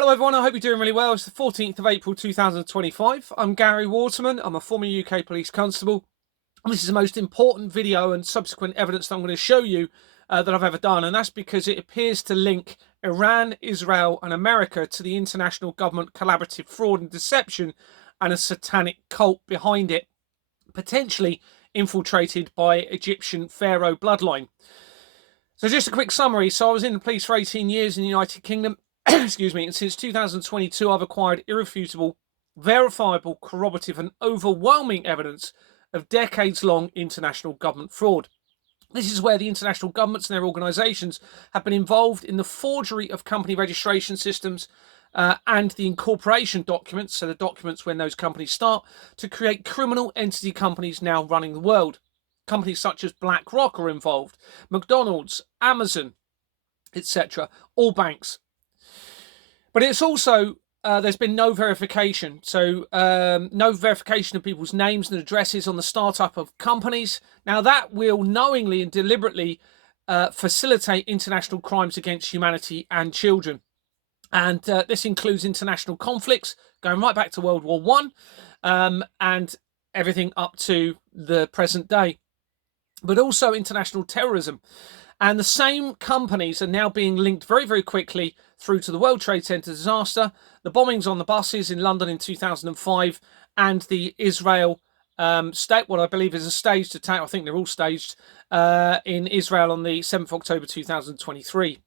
Hello everyone, I hope you're doing really well. It's the 14th of April 2025. I'm Gary Waterman. I'm a former UK police constable. And this is the most important video and subsequent evidence that I'm going to show you that I've ever done. And that's because it appears to link Iran, Israel and America to the international government collaborative fraud and deception and a satanic cult behind it, potentially infiltrated by Egyptian pharaoh bloodline. So just a quick summary. So I was in the police for 18 years in the United Kingdom. Excuse me, and since 2022 I've acquired irrefutable, verifiable, corroborative and overwhelming evidence of decades-long international government fraud. This is where the international governments and their organisations have been involved in the forgery of company registration systems and the incorporation documents, so the documents when those companies start, to create criminal entity companies now running the world. Companies such as BlackRock are involved, McDonald's, Amazon, etc., all banks. But it's also, there's been no verification. So no verification of people's names and addresses on the startup of companies. Now that will knowingly and deliberately facilitate international crimes against humanity and children. And this includes international conflicts going right back to World War I and everything up to the present day. But also international terrorism. And the same companies are now being linked very, very quickly through to the World Trade Center disaster, the bombings on the buses in London in 2005, and the Israel what I believe is a staged attack, I think they're all staged, in Israel on the 7th of October 2023,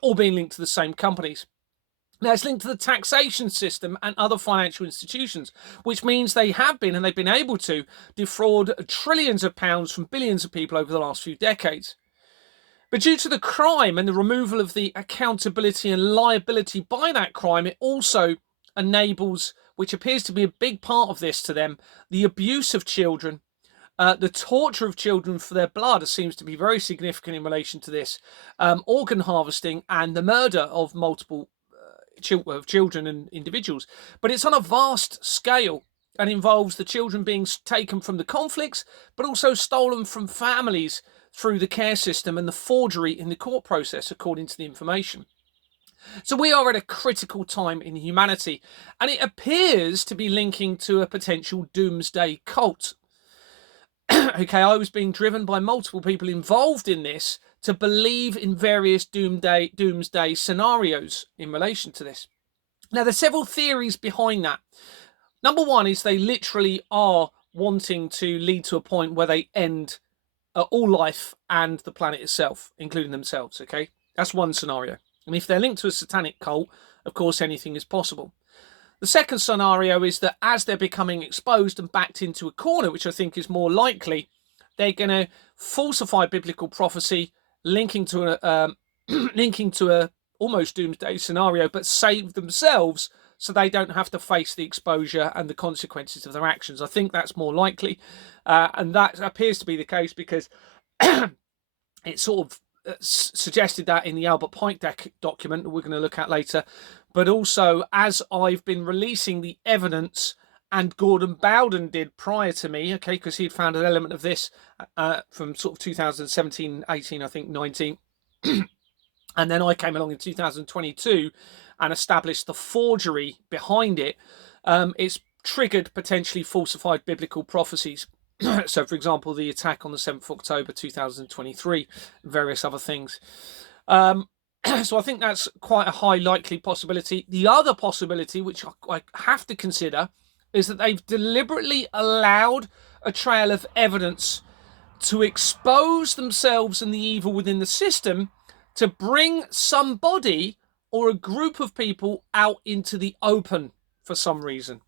all being linked to the same companies. Now, it's linked to the taxation system and other financial institutions, which means they have been, and they've been able to, defraud trillions of pounds from billions of people over the last few decades. But due to the crime and the removal of the accountability and liability by that crime, it also enables, which appears to be a big part of this to them, the abuse of children, the torture of children for their blood seems to be very significant in relation to this, organ harvesting and the murder of multiple children and individuals. But it's on a vast scale and involves the children being taken from the conflicts, but also stolen from families through the care system and the forgery in the court process, according to the information. So we are at a critical time in humanity, and it appears to be linking to a potential doomsday cult. Okay, I was being driven by multiple people involved in this to believe in various doomsday scenarios in relation to this. Now, there's several theories behind that. Number one is they literally are wanting to lead to a point where they end all life and the planet itself, including themselves, okay? That's one scenario. And if they're linked to a satanic cult, of course, anything is possible. The second scenario is that as they're becoming exposed and backed into a corner, which I think is more likely, they're going to falsify biblical prophecy, linking to a almost doomsday scenario, but save themselves so they don't have to face the exposure and the consequences of their actions. I think that's more likely, and that appears to be the case because it sort of suggested that in the Albert Pike document that we're going to look at later, but also as I've been releasing the evidence, and Gordon Bowden did prior to me, okay, because he'd found an element of this from sort of 2017, 18, I think 19. And then I came along in 2022 and established the forgery behind it. It's triggered potentially falsified biblical prophecies. So, for example, the attack on the 7th of October 2023, various other things. So I think that's quite a high likely possibility. The other possibility, which I have to consider, is that they've deliberately allowed a trail of evidence to expose themselves and the evil within the system to bring somebody or a group of people out into the open for some reason.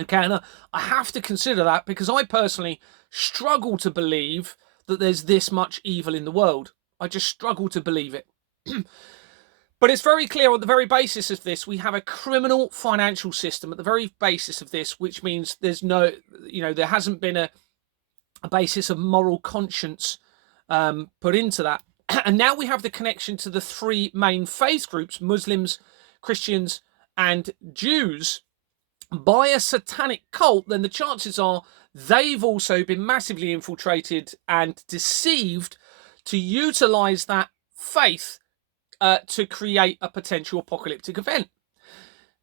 Okay, and I have to consider that because I personally struggle to believe that there's this much evil in the world. I just struggle to believe it. But it's very clear on the very basis of this, we have a criminal financial system at the very basis of this, which means there's no, there hasn't been a basis of moral conscience put into that. And now we have the connection to the three main faith groups, Muslims, Christians, and Jews, by a satanic cult. Then the chances are they've also been massively infiltrated and deceived to utilize that faith to create a potential apocalyptic event.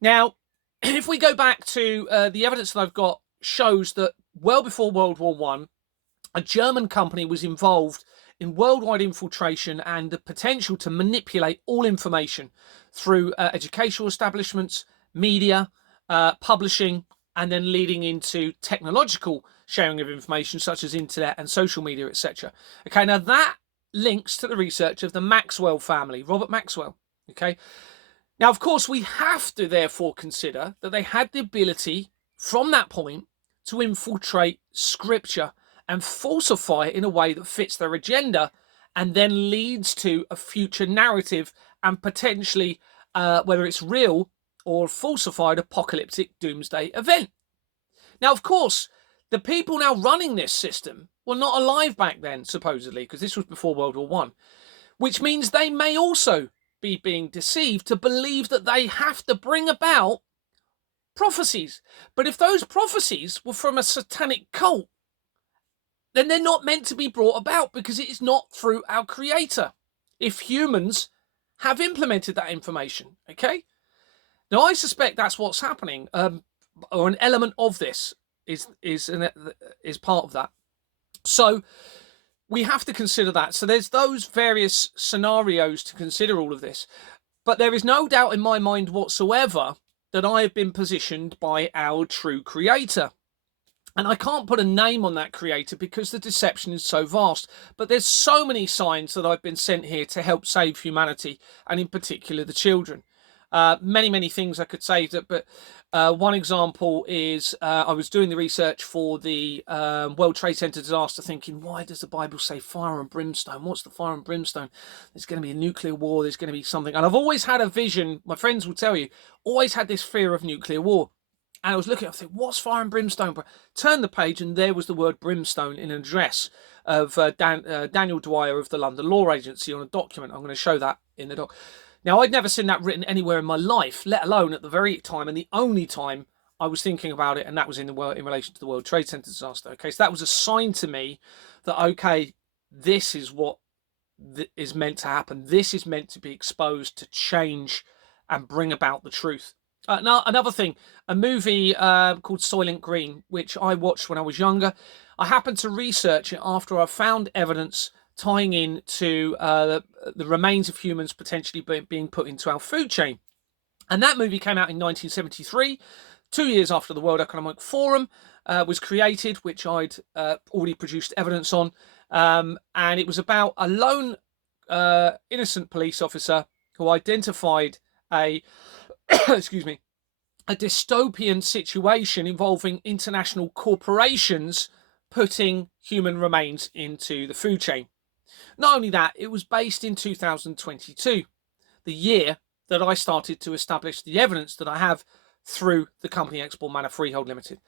Now, if we go back to the evidence that I've got shows that well before World War One, a German company was involved in worldwide infiltration and the potential to manipulate all information through educational establishments, media, publishing, and then leading into technological sharing of information such as internet and social media, etc. Okay, now that links to the research of the Maxwell family, Robert Maxwell. Okay, now of course we have to therefore consider that they had the ability from that point to infiltrate scripture and falsify it in a way that fits their agenda and then leads to a future narrative and potentially, whether it's real or falsified, apocalyptic doomsday event. Now, of course, the people now running this system were not alive back then, supposedly, because this was before World War One, which means they may also be being deceived to believe that they have to bring about prophecies. But if those prophecies were from a satanic cult, then they're not meant to be brought about because it is not through our creator. If humans have implemented that information, okay? Now, I suspect that's what's happening, or an element of this is part of that. So we have to consider that. So there's those various scenarios to consider all of this. But there is no doubt in my mind whatsoever that I have been positioned by our true creator. And I can't put a name on that creator because the deception is so vast. But there's so many signs that I've been sent here to help save humanity, and in particular the children. Many things I could say, but one example is I was doing the research for the World Trade Center disaster, thinking, why does the Bible say fire and brimstone? What's the fire and brimstone? There's going to be a nuclear war. There's going to be something. And I've always had a vision, my friends will tell you, always had this fear of nuclear war. And I was looking, I said, what's fire and brimstone? Turned the page and there was the word brimstone in an address of Daniel Dwyer of the London Law Agency on a document. I'm going to show that in the doc. Now, I'd never seen that written anywhere in my life, let alone at the very time and the only time I was thinking about it, and that was in relation to the World Trade Center disaster. Okay, so that was a sign to me that, okay, this is what is meant to happen. This is meant to be exposed to change and bring about the truth. Now, another thing, a movie called Soylent Green, which I watched when I was younger. I happened to research it after I found evidence tying in to the remains of humans potentially being put into our food chain. And that movie came out in 1973, 2 years after the World Economic Forum was created, which I'd already produced evidence on. And it was about a lone innocent police officer who identified a excuse me, a dystopian situation involving international corporations putting human remains into the food chain. Not only that, it was based in 2022, the year that I started to establish the evidence that I have through the company Export Manor Freehold Limited.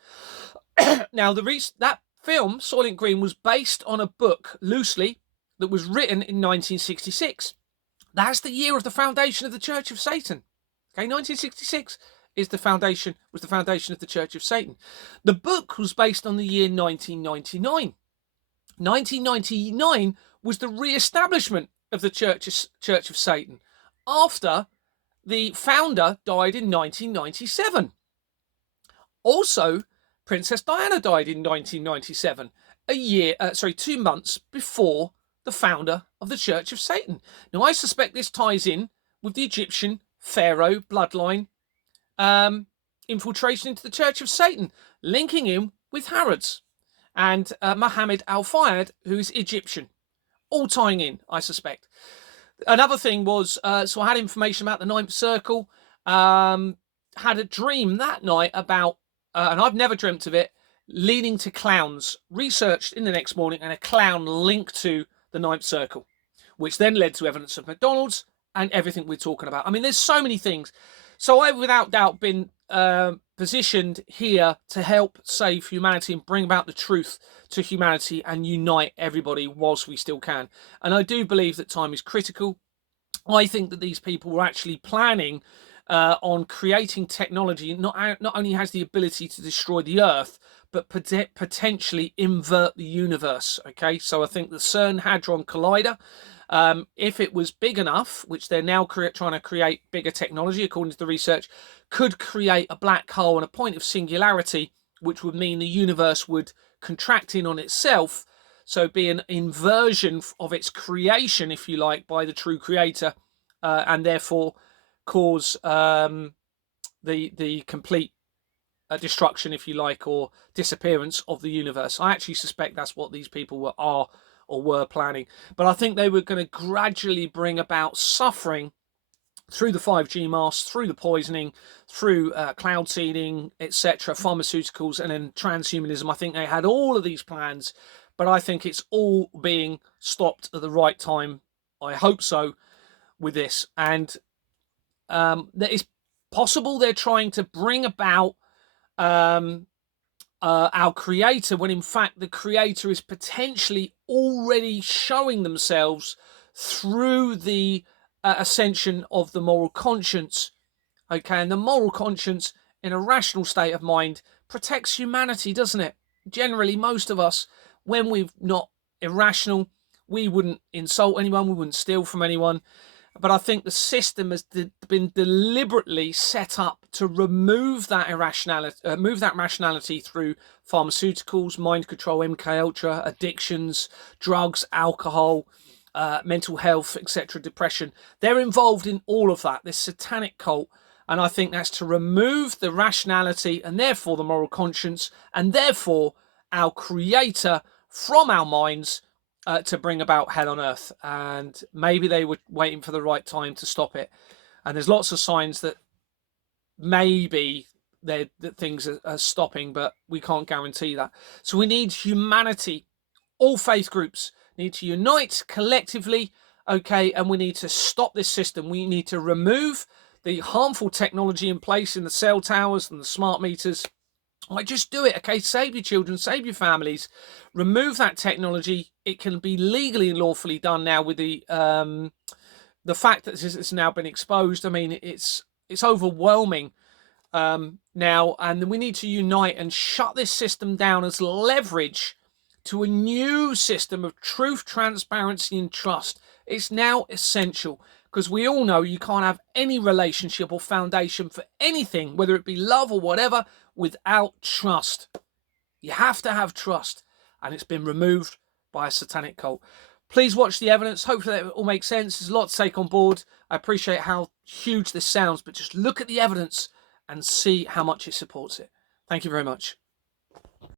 Now, that film, Soylent Green, was based on a book, loosely, that was written in 1966. That's the year of the foundation of the Church of Satan. Okay, 1966 was the foundation of the Church of Satan. The book was based on the year 1999. 1999 was the re-establishment of the Church of Satan after the founder died in 1997. Also, Princess Diana died in 1997, 2 months before the founder of the Church of Satan. Now, I suspect this ties in with the Egyptian Pharaoh bloodline infiltration into the Church of Satan, linking him with Harrods and Muhammad al-Fayed, who is Egyptian. All tying in, I suspect. Another thing was, so I had information about the Ninth Circle, had a dream that night about, and I've never dreamt of it, leading to clowns, researched in the next morning, and a clown linked to the Ninth Circle, which then led to evidence of McDonald's and everything we're talking about. I mean, there's so many things. So I've without doubt been positioned here to help save humanity and bring about the truth to humanity and unite everybody whilst we still can. And I do believe that time is critical. I think that these people were actually planning on creating technology not only has the ability to destroy the Earth, but potentially invert the universe. Okay, so I think the CERN Hadron Collider if it was big enough, which they're now trying to create bigger technology, according to the research, could create a black hole and a point of singularity, which would mean the universe would contract in on itself, so be an inversion of its creation, if you like, by the true creator, and therefore cause the complete destruction, if you like, or disappearance of the universe. I actually suspect that's what these people are or were planning. But I think they were going to gradually bring about suffering through the 5G masks, through the poisoning, through cloud seeding, etc., pharmaceuticals, and then transhumanism. I think they had all of these plans, but I think it's all being stopped at the right time. I hope so with this. And that is possible they're trying to bring about our creator, when in fact the creator is potentially already showing themselves through the ascension of the moral conscience. Okay, and the moral conscience in a rational state of mind protects humanity, doesn't it? Generally, most of us, when we're not irrational, we wouldn't insult anyone, we wouldn't steal from anyone. But I think the system has been deliberately set up to remove that irrationality, rationality through pharmaceuticals, mind control, MK Ultra, addictions, drugs, alcohol, mental health, etc., depression. They're involved in all of that, this satanic cult. And I think that's to remove the rationality and therefore the moral conscience and therefore our creator from our minds, to bring about hell on earth. And maybe they were waiting for the right time to stop it. And there's lots of signs that maybe that things are stopping, but we can't guarantee that. So we need humanity, all faith groups need to unite collectively, okay, and we need to stop this system. We need to remove the harmful technology in place in the cell towers and the smart meters. Like, just do it, okay? Save your children, save your families, remove that technology. It can be legally and lawfully done now with the fact that this has now been exposed. I mean, it's overwhelming now, and we need to unite and shut this system down as leverage to a new system of truth, transparency, and trust. It's now essential, because we all know you can't have any relationship or foundation for anything, whether it be love or whatever, without trust. You have to have trust, and it's been removed by a satanic cult. Please watch the evidence. Hopefully that all makes sense. There's a lot to take on board. I appreciate how huge this sounds, but just look at the evidence and see how much it supports it. Thank you very much.